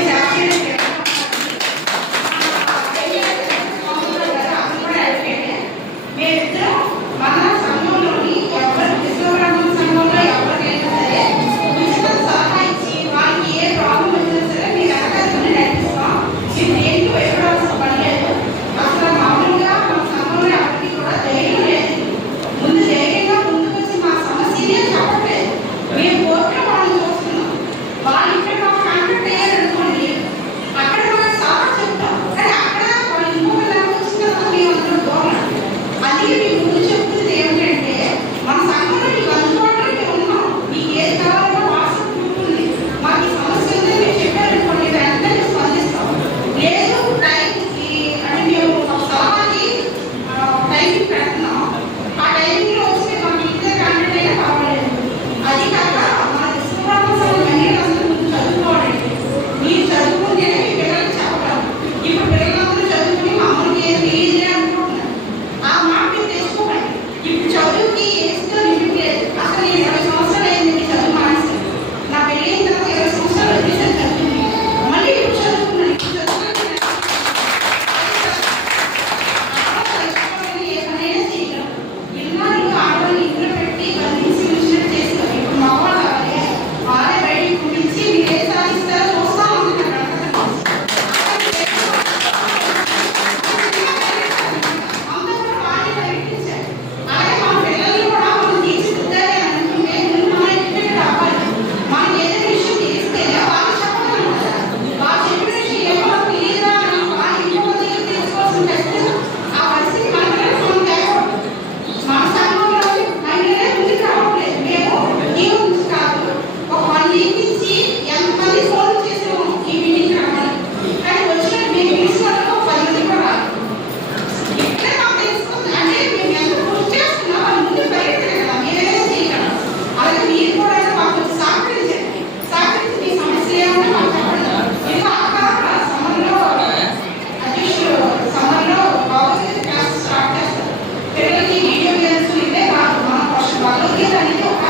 మేమిద్దరం మన సంఘంలోని ఎవరు విశ్వబ్రాహ్మణ సంఘంలో ఎవరికైనా సరే ఉచిత సలహా ఇచ్చి వాళ్ళకి ఏ ప్రాబ్లం వచ్చినా సరే మీరు వెనకాలని నడిపిస్తాం. మీరు దేనికి భయపడాల్సిన పని లేదు. అసలు మామూలుగా మన సంఘంలో ఎవరికి కూడా ధైర్యం లేదు. ముందు ధైర్యంగా ముందుకొచ్చి మా సమస్యనే చెప్పట్లేదు. మేము కోర్టులో వాళ్ళని చూస్తున్నాం. వాళ్ళు ఇక్కడ మాకు కాంటాక్ట్ అయ్యారనుకోండి, అక్కడ మనం సలహా చెప్తాం. కానీ అక్కడ వాళ్ళు ఇంకొక లెవెల్ వచ్చిన తర్వాత మేము అందరం దూరం. అందుకే మీకు ముందు చెప్తుంది ఏమిటంటే మన సంఘంలో మీకు అందుబాటులో మేము ఉన్నాం. మీకు ఏది కావాలో వాట్సాప్ గ్రూప్ ఉంది. మాకు ఈ సమస్య ఉంటే మీరు చెప్పారనుకోండి, వెంటనే స్పందిస్తాం. లేదు టైంకి అంటే మేము ఒక సలహాకి టైంకి పెడుతున్నాం. ఆ టైంలో వచ్చి మాకు ఇంట్లో కాంటాక్ట్ అయినా కావాలేదు. అది కాక మన విశ్వబ్రాహ్మణ సంఘం మహిళలందరూ ముందు చదువుకోవాలండి. మీరు చదువుకుంటేనే మీ పిల్లలకి చెప్పగలరు. ఇప్పుడు పిల్లలందరూ చదువుకుని మామూలుగా ఏం తెలియదులే అనుకుంటున్నారు. ఆ మాట మీరు తెచ్చుకోకండి. ఇప్పుడు చదువుకి ఏజ్తో లిమిట్ లేదు. అసలు నేను 20 సంవత్సరాలు అయింది చదువు మానేసి. నా పెళ్ళి అయిన తర్వాత 20 సంవత్సరాలు వచ్చేసాను చదువుకుని. మళ్ళీ ఇప్పుడు చదువుకున్నాను. ఇప్పుడు చదువుకుని ఏ పనైనా చేయగలం. ఇన్నాళ్ళు ఆడవాళ్ళు ఇంట్లో పెట్టి బంధించి ఉంచినట్టు చేస్తారు. ఇప్పుడు మగవాళ్ళు అలాగే వాళ్ళే బయటికి పంపించి మీరు ఏ సాధిస్తారో చూస్తా ఉంటున్నారు. అంతా కూడా వాళ్ళే ప్రకటించారు. అలాగే మన పిల్లల్ని కూడా మనం తీర్చిదిద్దాలి అని అనుకుంటే ముందు మనం ఎడ్యుకేటెడ్ అవ్వాలి. మనం ఏదైనా విషయం తెలిస్తేనే వాళ్ళు చెప్పగలం కదా. వాళ్ళు చెప్పిన విషయం ఏమో మనకు తెలియదా అని వాళ్ళు ఇంకో దగ్గర తెలుసుకోవాల్సిన పరిస్థితి. ఆ పరిస్థితి మన పిల్లలకు మనం తేకూడదు. మన సంఘంలో మహిళలే ముందుకు రావట్లేదు. మేము ఈ నుంచి కాదు ఒక 1 వీక్ నుంచి ఎంతమంది ఫోన్ చేసాము ఈ మీటింగ్ రావాలి. కానీ వచ్చినట్టు మేము పిలిచిన వాళ్ళకి ఒక 10 మంది కూడా రాదు. ఇప్పుడే మాకు తెలుసుకుంది. అంటే మేము ఎంత కృషి చేస్తున్నా వాళ్ళు ముందు పరిగెత్తలేదు కదా. మీరేదో చేయగలరు. అలాగే మీరు కూడా మాకు సహకరించండి. సహకరించి మీ సమస్యలు ఏమన్నా మాకు చెప్పండి. ఇంకా అక్కడ సమ్మర్లో అధ్యక్షులు సమ్మర్లో భగవద్గీత క్లాస్ స్టార్ట్ చేస్తారు. పిల్లలకి వీడియో గేమ్స్ ఇవే కాదు. మన ఫస్ట్ భగవద్గీత అనేది ఒక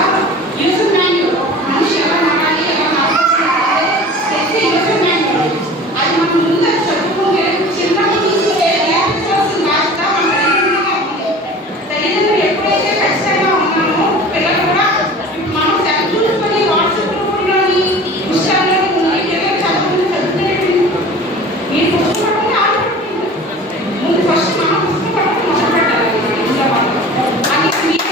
యూజర్ మాన్యువల్. మనిషి ఎలా మారాలి, ఎలా మాట్లాడాలి తెలిసి యూజర్ మాన్యువల్. అది మనం ముందు అది చదువుకుంటే చిన్నప్పటి నుంచి నేర్పించాల్సిన బాధ్యత మన తల్లిదండ్రులుగా ఉంది. తల్లిదండ్రులు ఎప్పుడైతే ఖచ్చితంగా ఉన్నామో పిల్లలు కూడా ఇప్పుడు మనం సెల్ చూసుకొని వాట్సాప్ గ్రూపుల్లోని ఇన్స్టాగ్రామ్ ఉంది. పిల్లలు చదువుకునేటట్టు మీరు పుస్తకం పట్టుకుని ఆడుకుంటున్నారు. ముందు ఫస్ట్ మనం పుస్తకం పట్టుకుని మొదలు పెట్టాలి. ఇంట్లో వాళ్ళు అది మీరు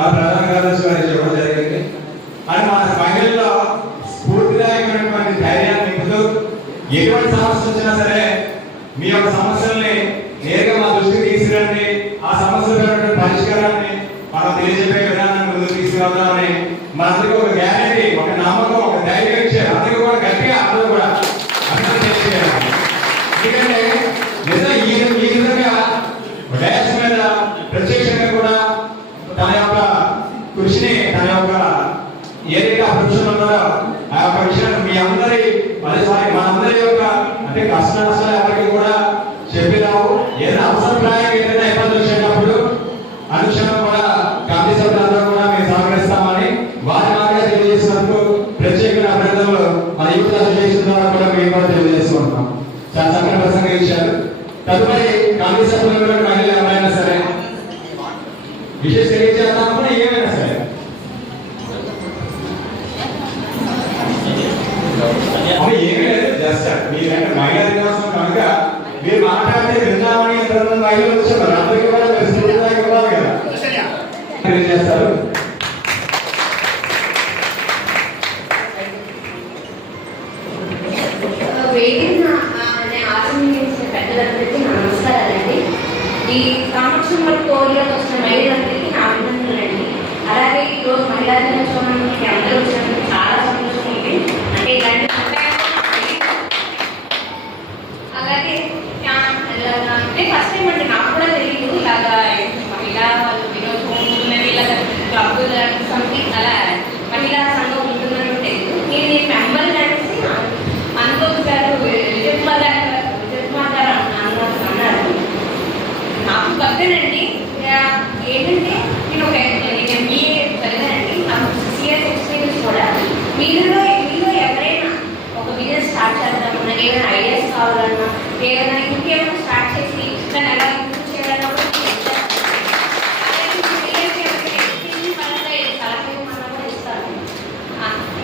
ఆ ప్రధాన కార్యదర్శి గారు చెప్పడం జరిగింది. అని మన మహిళల్లో స్ఫూర్తిదాయకమైనటువంటి ధైర్యాన్ని నింపుతూ ఎటువంటి సమస్య వచ్చినా సరే మీ యొక్క సమస్యల్ని నేరుగా మా దృష్టికి తీసుకురండి, ఆ సమస్యల పరిష్కారాన్ని మనం తెలియజెప్పే విధానాన్ని ముందుకు తీసుకురావడామని మనందరికీ ఒక గ్యారెంటీ, ఒక నమ్మకం, ఒక ధైర్యం ఇచ్చారు. అందరికీ కూడా గట్టిగా అందరూ కూడా తెలియజేయాలి. ఎందుకంటే నిజం ఈ విధంగా డయాస్ మీద ప్రత్యక్షంగా కూడా తన యొక్క కృషిని, తన యొక్క ఏదైతే ఆ పురుషులు ఉన్నారో ఆ యొక్క విషయాన్ని మీ అందరి మనందరి యొక్క అంటే కష్ట నష్టాలు ఎవరికి కూడా చెప్పినాము. ఏదైనా అవసరప్రాయంగా ఏదైనా ఇబ్బందులు వచ్చినప్పుడు అనుక్షణం కూడా కమిటీ సభ్యులందరూ కూడా మేము సహకరిస్తామని వారి మార్గా తెలియజేసినందుకు ప్రత్యేకమైన అభినందనలు మన యూత్ అసోసియేషన్ ద్వారా కూడా మేము కూడా తెలియజేస్తున్నాం. చాలా చక్కని ప్రసంగం ఇచ్చారు. తదుపరి కమిటీ సభ్యులు మహిళలు ఎవరైనా సరే విశేష తెలియజేస్తాము ఏమైనా సరే ఏమీ లేదు. జస్ట్ మీరంటే మహిళా దినోత్సవం కనుక మీరు మాట్లాడితే విన్నామని ఇంతమంది మహిళలు వచ్చారు. అందరికీ కూడా ఇవ్వాలి కదా తెలియజేస్తారు. వేదిక ఆశీర్వదించిన పెద్దలందరికీ నా నమస్కారాలండి. ఈ సంవత్సరం వరకు కోరికలకు వచ్చిన మహిళలందరికీ నా అభినందనలండి. అలాగే ఈరోజు మహిళా దినోత్సవానికి అందరూ వచ్చినందుకు చాలా సంతోషం ఉంది. అంటే ఇలాంటి అలాగే అంటే ఫస్ట్ టైం అంటే నాకు కూడా తెలియదు ఇలాగా మహిళా దినోత్సవం ఉంటుందని, ఇలాగ క్లబ్ సంథింగ్ అలా మహిళా సంఘం ఉంటుందని తెలియదు. నేను మెంబర్ కలిసి అనుకోకు గారు విజయ్ కుమార్ గారు అన్నారు. నాకు పక్కనండి ఏంటంటే నేను ఎంబీఏ చదివానండి. నాకు 6 years ఎక్స్పీరియన్స్ కూడా. మీలో ఎవరైనా ఒక బిజినెస్ స్టార్ట్ చేద్దామన్నా, ఏమైనా ఐడియాస్ కావాలన్నా, ఏదైనా ఇంకేమైనా స్టార్ట్ చేసి దాన్ని ఎలా ఇంప్రూవ్ చేయాలన్నా కూడా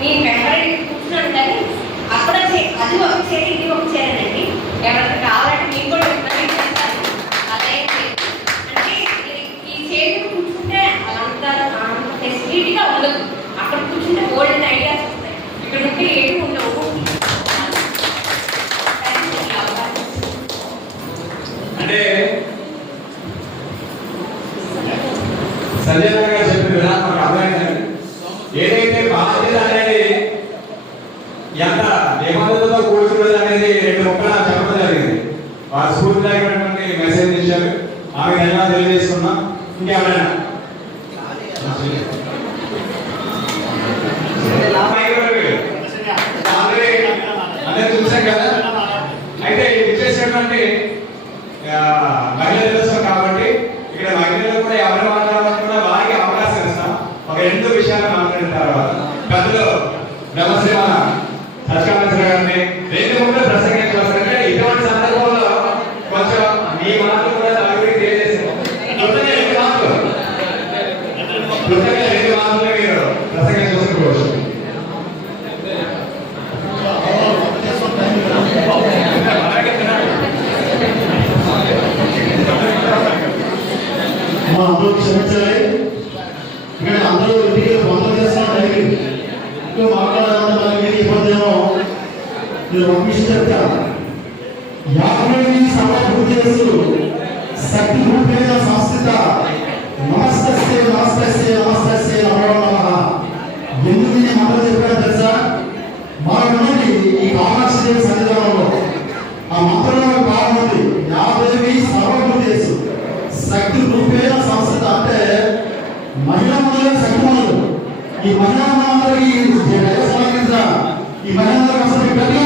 నేను మెంబర్ కూర్చున్నాను. కానీ అప్పుడు అది ఒక చేరి ఇది ఒక చేరానండి. ఎవరికి కావాలంటే మీకు కూడా రికమెండ్ చేస్తాను. అదే అంటే ఈ చేరి కూర్చుంటే అంత ఫెసిలిటీగా ఉండదు. అక్కడ కూర్చుంటే గోల్డెన్ ఐడియాస్ వస్తాయి. ఇక్కడ ఉంటే ఏమి ఉండవు. అంటే సంజయ్ గారు చెప్పిన విధానం మనకు అర్థమైందండి. ఏదైతే బాధ్యత అనేది ఎంత నిబంధనలతో కూడుకున్నది అనేది 2 ముక్కలు చెప్పడం జరిగింది. వారు స్ఫూర్తిదాయకమైనటువంటి మెసేజ్ ఇచ్చారు. ఆమె ధన్యవాదాలు తెలియజేసుకున్నాం. ఇంకేమైనా అందరూ చూసాం కదా. అయితే ఇచ్చేసినటువంటి మహిళా దినోత్సవం కాబట్టి ఇక్కడ మహిళలు కూడా ఎవరు మాట్లాడాలని కూడా వారికి అవకాశం ఇస్తాం. ఒక 2 విషయాలు మాట్లాడిన తర్వాత పెద్దలు నమస్తే మన సత్యకాంత గారిని 2 ముక్కలు ప్రసంగించవలసిందంటే ఇటువంటి సందర్భంలో కొంచెం మీ మాటలు కూడా నలుగురికి తెలియజేసాం. కృతజ్ఞ 2 మాటలు మీరు ప్రసంగించవలసిన అందరూ క్షమించాలి. ఇక్కడ అందరూ ఇంటికి వందలు చేస్తున్నారు. ఇంకా మాట్లాడాలంటే ఇబ్బందేమో నేను ఒక విషయం చెప్తాను. 50 సమర్భూతేసు శక్తి రూపేణ సంస్థిత నమస్తస్యే నమస్తస్యే నమస్తస్యే నమో నమః. ఎందుకు నేను అందరూ చెప్పాను తెలుసా? మనం ఉన్నది ఈ కామాక్షి దేవి సన్నిధానంలో. ఆ మంత్రంలో భాగం ఉంది. 50 సమర్భూతేసు శక్తి రూపేణ సంస్థ అంటే మహిళా మండలి శక్తి మండలి. ఈ మహిళా మండలికి ఈ మహిళలకు అసలు గట్టిగా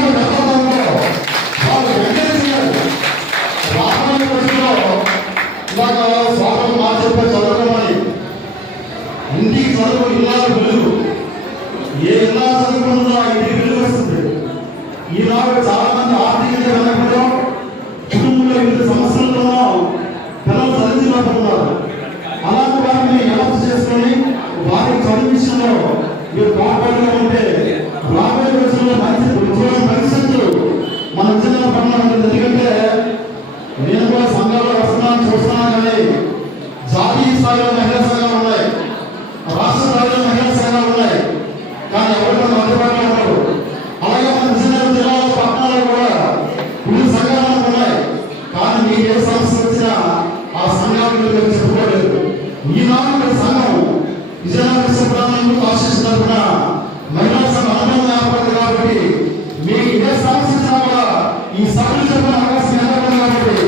వాళ్ళు వెంటనే చేయాలి. రాబోయే రోజుల్లో ఇలాగ స్వాగతం మా చెప్పే చదువుకోమని ఇంటికి చదువు ఇల్లాలు వెలుగు. ఏ ఇల్లా చదువుకుందో ఆ ఇంటికి వెలుగు వస్తుంది. ఈనాడు చాలా మంది ఆర్థికంగా వెనకపోవడం, కుటుంబంలో వివిధ సమస్యలతోనో పిల్లలు చదివించలేకపోతున్నారు. అలాంటి వారిని వ్యవస్థ చేసుకొని వారికి చదువు విషయంలో మీరు కాపాడుగా ఉంటే రాబోయే రోజుల్లో మంచి ఉద్యోగం భవిష్యత్తు మన విజయనగర పట్టణంలో. ఎందుకంటే నేను కూడా సంఘాల్లో వస్తున్నాను చూస్తున్నాను. కానీ జాతీయ స్థాయిలో మహిళా సంఘాలు ఉన్నాయి. విజయనగరం సంఘం విజయనగరం విశ్వబ్రాహ్మణ ఆశిస్ తరఫున మహిళా సంఘం అనుబంధం ఏర్పడింది కాబట్టి మీకు ఇదే సమస్య ఇచ్చినా కూడా ఈ సభలు చెప్పిన అవకాశం ఏర్పడింది కాబట్టి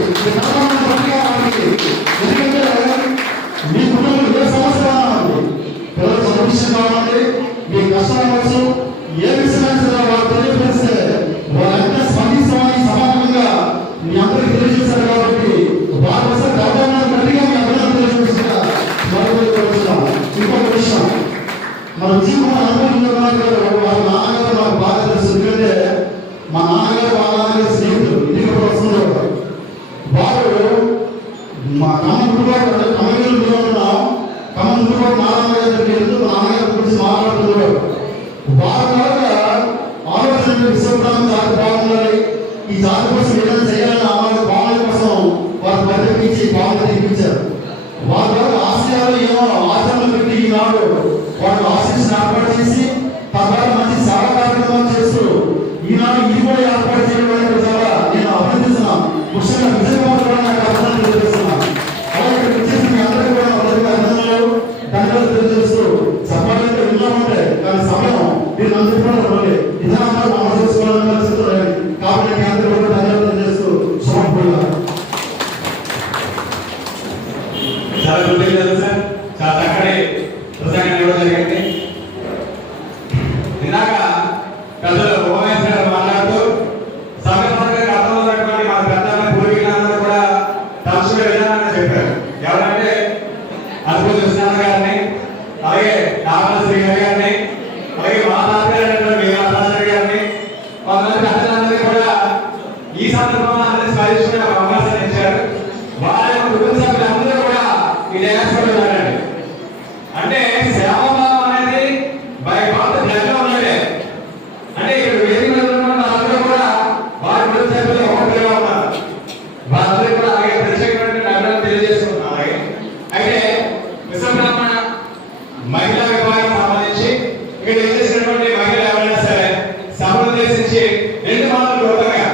ఎందుకంటే మీ కుటుంబంలో ఏ సమస్య కావాలి, పిల్లలు సమస్య కావాలి, మీ కష్టాల కోసం ఏ విషయమైనా వాళ్ళు తెలియపరిస్తే వాళ్ళంతా స్పందిస్తామని సమానంగా మీ అందరికీ తెలియజేశారు కాబట్టి వారి కోసం గౌరవం గట్టిగా మీ అందరూ తెలియజేస్తున్నా ఇంకొక విషయం మన జీవితం అనుభవం వాళ్ళ నాన్నగారు నాకు బాగా తెలుసు. ఎందుకంటే మా నాన్నగారు వాళ్ళ నాన్నగారు స్నేహితులు ఇంటికి కూడా వస్తున్నారు. వారు మా కమ్మగిరిలో ఉన్నాం, కమ్మగిరిలో నాన్నగారి దగ్గరికి వెళ్తూ మా నాన్నగారి గురించి మాట్లాడుతున్నారు. వారి వల్ల ఆలోచన విశ్వబ్రాహ్మణ జాతి బాగుండాలి, ఈ జాతి కోసం ఏదైనా చేయాలని అమ్మాయి బాగుల కోసం వారు పరితపించి బాగులు తెప్పించారు. వారి వల్ల ఆశయాలు ఏమో ఆచరణలు పెట్టి ఈనాడు వారు ఆశీస్సులు ఏర్పాటు చేసి తద్వారా మంచి సేవా కార్యక్రమాలు చేస్తూ ఈనాడు ఇది కూడా ఏర్పాటు చేయడం చాలా నేను అభినందిస్తున్నాను. ముఖ్యంగా విజయవాడ కూడా నాకు అభినందనలు తెలియజేస్తున్నాను. అలాగే చేసిన మీ అందరికీ కూడా అభినందనలు ధన్యవాదాలు తెలియజేస్తూ చెప్పాలంటే ఎన్నో ఉంటాయి కానీ సమయం మీరు అందరూ కూడా ఉండాలి. విధానాలు అమలు చేసుకోవాలని పరిస్థితులు కాబట్టి మీ అందరూ కూడా ధన్యవాదాలు చేస్తూ సమర్పణ చాలా కృతజ్ఞతలు సార్. చాలా చక్కటి ప్రసంగం ఇవ్వడం జరిగింది. ఇందాక పెద్దలు ఉమామేశ్వర గారు మాట్లాడుతూ సభ్యులందరికీ అర్థమవుతున్నటువంటి మన పెద్దల పూర్వీకులందరూ కూడా తలుచుకునే విధానాన్ని చెప్పారు. ఎవరంటే అద్భుత కృష్ణ గారిని, అలాగే నారాయణ శ్రీ గారిని, అలాగే మా తాతగారు వీరాచార్య గారిని, కొంతమంది పెద్దలందరికీ కూడా ఈ సందర్భంలో అందరినీ స్మరించుకునే ఒక అవకాశాన్ని ఇచ్చారు. వారి కుటుంబ సభ్యులందరూ కూడా ఈ నేర్చుకుంటున్నారండి. అంటే సేవాభావం అనేది బై బర్త్ బ్లడ్ లో ఉన్నదే. అంటే ఇక్కడ వేదిక అందరూ కూడా వారి కుటుంబ సభ్యులు ఒకటిగా ఉన్నారు. వారందరూ కూడా అలాగే ప్రత్యేకమైన ధన్యవాదాలు తెలియజేసుకుంటున్నారు. అలాగే అయితే విశ్వబ్రాహ్మణ మహిళా విభాగానికి సంబంధించి ఇక్కడ ఏం చేసినటువంటి మహిళలు ఎవరైనా సరే సభను ఉద్దేశించి 2 మాటలు క్లుప్తంగా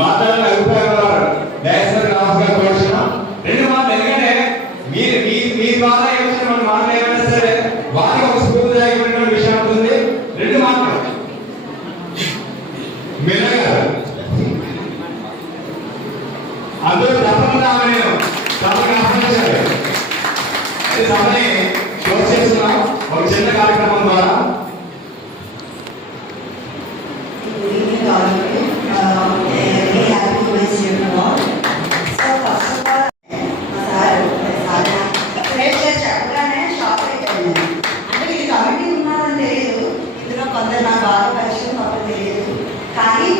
మాట్లాడాలని అభిప్రాయం దయచేసి నమస్కారం కోరుచున్నాం. 2 మాటలు ఎందుకంటే మీరు మీ ద్వారా ఏమైనా మన మాటలు ఏమైనా సరే వారికి ఒక స్ఫూర్తిదాయకమైనటువంటి విషయం ఉంటుంది. 2 మాటలు మెల్లగా అందరూ తప్పకుండా నేను సభకి ఆహ్వానించాలి. సభని క్లోజ్ చేస్తున్నాం ఒక చిన్న కార్యక్రమం ద్వారా. కొందరు నా బాగా పరిచయం మాకు తెలియదు కానీ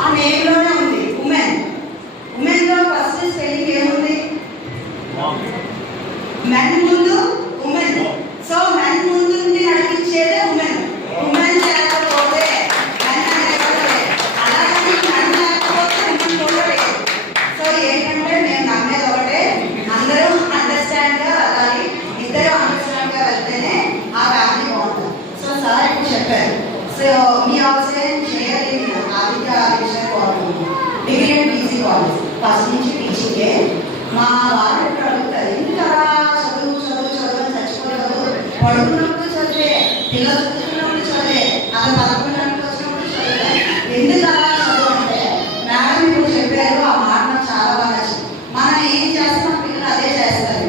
ఆ నేమ్లోనే ఉంది ఉమెన్. ఉమెన్లో ఫస్ట్ స్పెల్లింగ్ ఏముంది? మెన్ ముందు ఉమెన్. సో మెన్ ముందు నడిపించేదే ఉమెన్. ఉమెన్ లేకపోతే మెన్ అనేవాళ్ళే, అలాగని మెన్ లేకపోతే ఉమెన్ కూడా లేదు. సో ఏంటంటే నేను నమ్మేది ఒకటే, అందరూ అండర్స్టాండ్గా వెళ్ళాలి. ఇద్దరు అండర్స్టాండ్గా వెళ్తేనే ఆ ఫ్యామిలీ బాగుంటుంది. సో సార్ ఇప్పుడు చెప్పారు. సో మీ ఆల్సో చేయాలి ఆదిత్య విషయం degree and PG college first నుంచి టీచింగే. మా వాళ్ళు ఎప్పుడు అడుగుతారు ఎందుకు అలా చదువు చదువు చదువు అని చచ్చిపోలేదు. పడుకున్నప్పుడు చదివే, పిల్లలు చదువుకున్నప్పుడు చదివే, అలా 11 గంటలకు వచ్చినప్పుడు చదివే. ఎందుకు అలా చదువు అంటే మేడం ఇప్పుడు చెప్పారు. ఆ మాట నాకు చాలా బాగా నచ్చింది. మనం ఏం చేస్తాం పిల్లలు అదే చేస్తారు.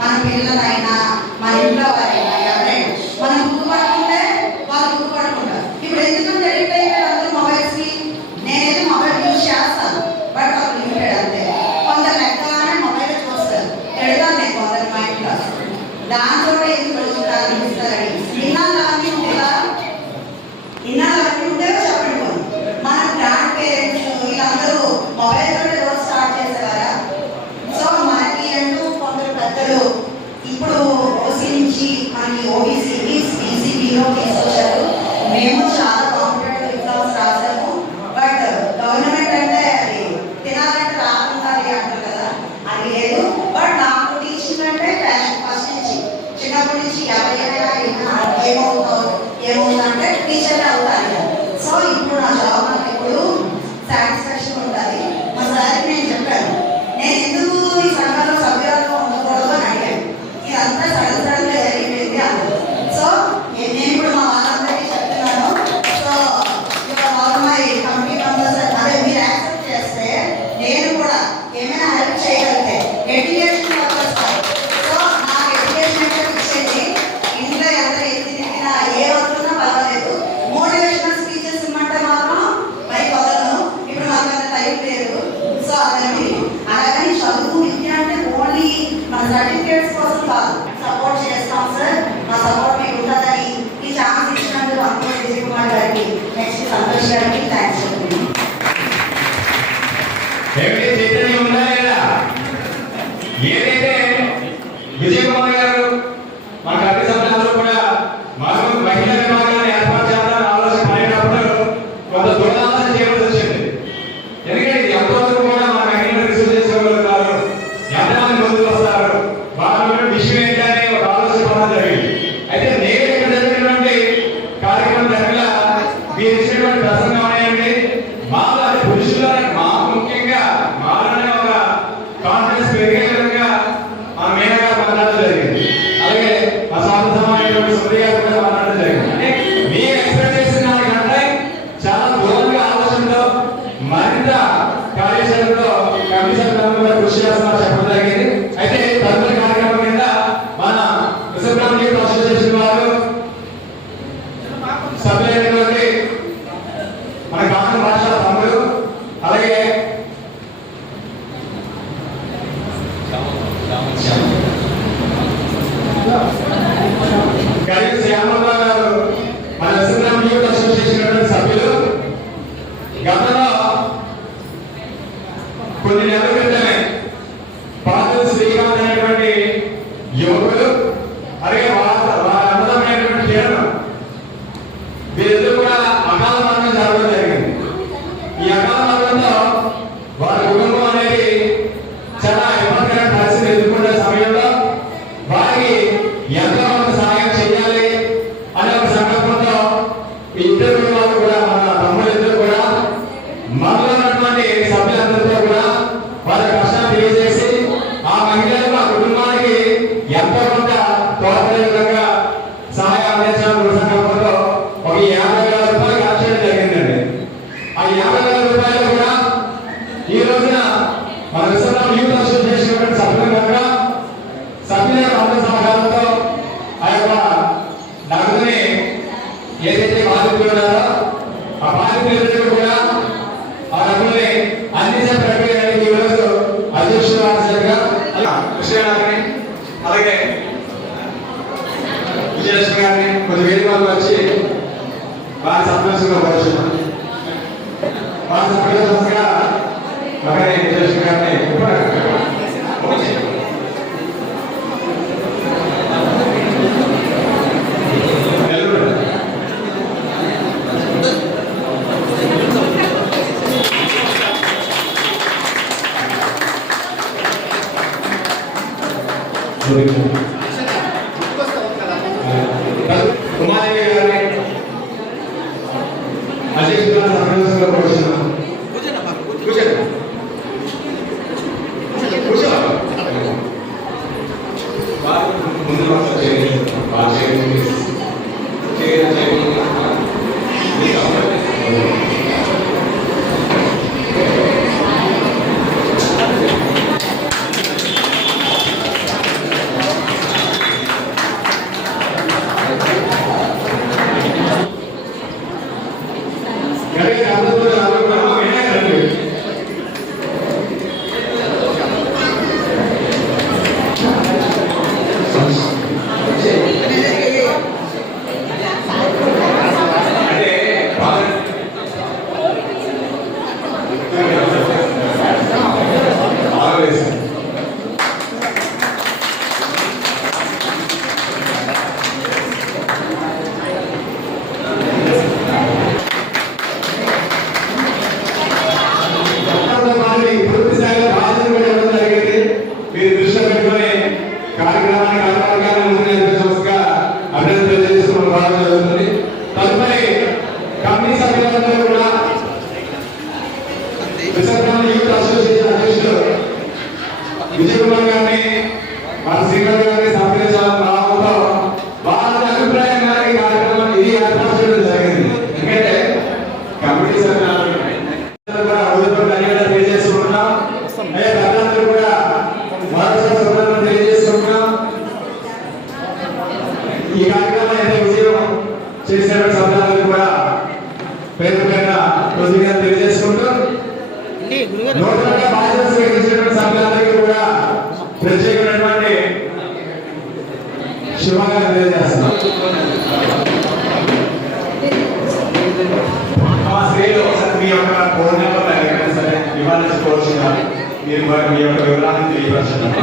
మన పిల్లలైనా మన ఇంట్లో వారైనా ఎవరైనా మనం గుర్తుపట్టుకుంటే వాళ్ళు గుర్తుపట్టుకుంటారు. ఇప్పుడు ఎందుకంటే ఎడిట్ అయిపోయారు అందరూ మొబైల్స్కి. నేనైతే మొబైల్ యూజ్ చేస్తాను బట్ ఒక లిమిటెడ్ అంతే. కొందరు లెక్కగానే మొబైల్ చూస్తారు. ఎడతాను నేను కొందరు మా ఇంట్లో దాంతో ఎందుకు అడుగుతారు ఇస్తారని. ఇన్నాళ్ళన్నీ ఉంటేలా ఇన్నాళ్ళన్నీ ఉంటేవో చెప్పండి. మన గ్రాండ్ పేరెంట్స్ వీళ్ళందరూ మొబైల్ తోటి రోజు స్టార్ట్ చేసేవారా? సో మనకి అంటూ కొందరు పెద్దలు ఇప్పుడు ఓసీ నుంచి మనకి ఓబీసీ బీసీబీలో తీసుకొచ్చారు. మేము చాలా కాంపిటేటివ్ ఎగ్జామ్స్ రాసాము. బట్ గవర్నమెంట్ అంటే అది తినాలంటే రాకుండాలి అంటారు కదా, అది లేదు. బట్ నాకు టీచింగ్ అంటే ప్యాషన్ ఫస్ట్ నుంచి చిన్నప్పటి నుంచి ఎవరైనా ఏమవుతుందంటే టీచర్ అవుతాను. సో ఇప్పుడు నా జాబ్ నాకు ఇప్పుడు సాటిస్ఫాక్షన్ ఉంటుంది. మా సార్కి నేను చెప్పాను నేను ఎందుకు ఈ సంఘంలో సభ్యులుగా ఉండకూడదు బెనిఫిట్స్ కోసం కాదు, సపోర్ట్ చేస్తాం సార్. మా సపోర్ట్ మీకు ఉంటుందని ఈ ఛాన్స్ ఇచ్చినందుకు అంకుల్ విజయ్ కుమార్ గారికి, నెక్స్ట్ సంతోష్ గారికి థ్యాంక్స్ చెప్తున్నాను. చైతన్యం ఉందా లేదా? ఏదైతే విజయ్ కుమార్ గారు మన కమిటీ సభ్యులందరూ కూడా మనం మహిళా విభాగాన్ని ఏర్పాటు చేయాలని ఆలోచన పడినప్పుడు కొంత దూరాలోచన చేయవలసి వచ్చింది. ఎందుకంటే ఇది ఎంతవరకు కూడా మన మహిళలు రిసీవ్ చేసుకోగలుగుతారు, ఎంతమంది ముందుకు వస్తారు, వాళ్ళ విషయం ఏంటనే ఒక ఆలోచన పడడం జరిగింది. అయితే నేను ఇక్కడ జరిగినటువంటి కార్యక్రమం దగ్గర మీరు ఇచ్చినటువంటి ప్రసంగం అనేయండి మాలో అది పురుషుల్లో మాకు ముఖ్యంగా మాలోనే ఒక కాన్ఫిడెన్స్ పెరిగే విధంగా మా మేనగా మాట్లాడడం జరిగింది. అలాగే మా సాధనమైనటువంటి సూర్య గారు కూడా మాట్లాడడం జరిగింది. అంటే మీ ఎక్స్పెక్ట్ చేసిన దానికంటే చాలా దూరంగా ఆలోచనతో మరింత కార్యాచరణతో కమిషన్ కూడా కృషి చేస్తున్నారు చెప్పడం జరిగింది. అయితే తదుపరి కార్యక్రమం కింద మన విశ్వబ్రహ్మణ్య అసోసియేషన్ వారు సభ్యులైనటువంటి మన కాంగ్రెస్ రాష్ట్ర తమ్ముడు అలాగే కరీం శ్యామరావు గారు మన విశ్వబ్రహ్మణ్య అసోసియేషన్ సభ్యులు గతంలో కొన్ని నెలల క్రితమే పాత్ర శ్రీకాంత్ అనేటువంటి యువకులు అలాగే వారి అన్నదమైనటువంటి కిరణ్ వీరిద్దరు కూడా అకాల మరణం జరగడం జరిగింది. ఈ అకాల మరణంలో వారి కుటుంబం అనేది చాలా ఇబ్బందికరమైన పరిస్థితి ఎదుర్కొనే సమయంలో వారికి ఎంతో కొంత సహాయం చేయాలి అనే ఒక సంకల్పంతో ఇద్దరు వాళ్ళు కూడా మన తమ్ముళ్ళిద్దరు కూడా మనలో ఉన్నటువంటి సభ్యులందరితో కూడా వారి కష్టాన్ని తెలియజేసి ఆ మహిళలకు ఆ కుటుంబానికి ఎంతో కొంత తోడ్పడే విధంగా సహాయం అందించాలని సంకల్పంతో ఒక 50,000 రూపాయలు ఖర్చు చేయడం జరిగిందండి. ఆ 50,000 రూపాయలు కూడా ఈ రోజున మన విశ్వబ్రహ్మ యూత్ అసోసియేషన్ సభ్యులు కనుక సభ్యుల అందరి సహకారంతో ఆ యొక్క నగదుని ఏదైతే బాధితులు ఉన్నారో ఆ బాధితులందరూ కూడా ఆ డబ్బుల్ని అందించే ప్రక్రియ అనేది ఈ రోజు అధ్యక్షుడు కృష్ణ గారిని అలాగే విజయలక్ష్మి గారిని కొంచెం వేదికలకు వచ్చి వారి సంతోషంగా పరుచున్నాం. వారి సంతోషంగా మగని విజయలక్ష్మి గారిని కుమారి గారిని అధ్యక్షుడిగా సంతోషంగా పరుచున్నాం. విజయ్ కుమార్ గారిని మన శ్రీకాంత్ గారిని సంప్రదించాలని రావడంతో వారి అభిప్రాయం గారి కార్యక్రమం ఇది ఏర్పాటు చేయడం జరిగింది. ఎందుకంటే కమిటీ సభ్యులు కూడా ధన్యవాదాలు తెలియజేసుకుంటున్నాం. ప్రజలందరూ కూడా మరోసారి శుభాకాంక్షలు తెలియజేసుకుంటున్నాం. ఈ కార్యక్రమాన్ని విజయం చేసినటువంటి సభ్యులందరూ కూడా పేరు పేరున కృతజ్ఞతలు తెలియజేసుకుంటూ నూతనంగా బాధ్యత స్వీకరించినటువంటి సభ్యులందరికీ కూడా ప్రత్యేకమైనటువంటి శివంగా తెలియజేస్తున్నాం. మా స్త్రీలు ఒకసారి మీ యొక్క ఫోన్ నెంబర్ ఎక్కడైనా సరే ఇవ్వాలని కోరుచున్నా మీరు మీ యొక్క వివరాలను తెలియపరచండి.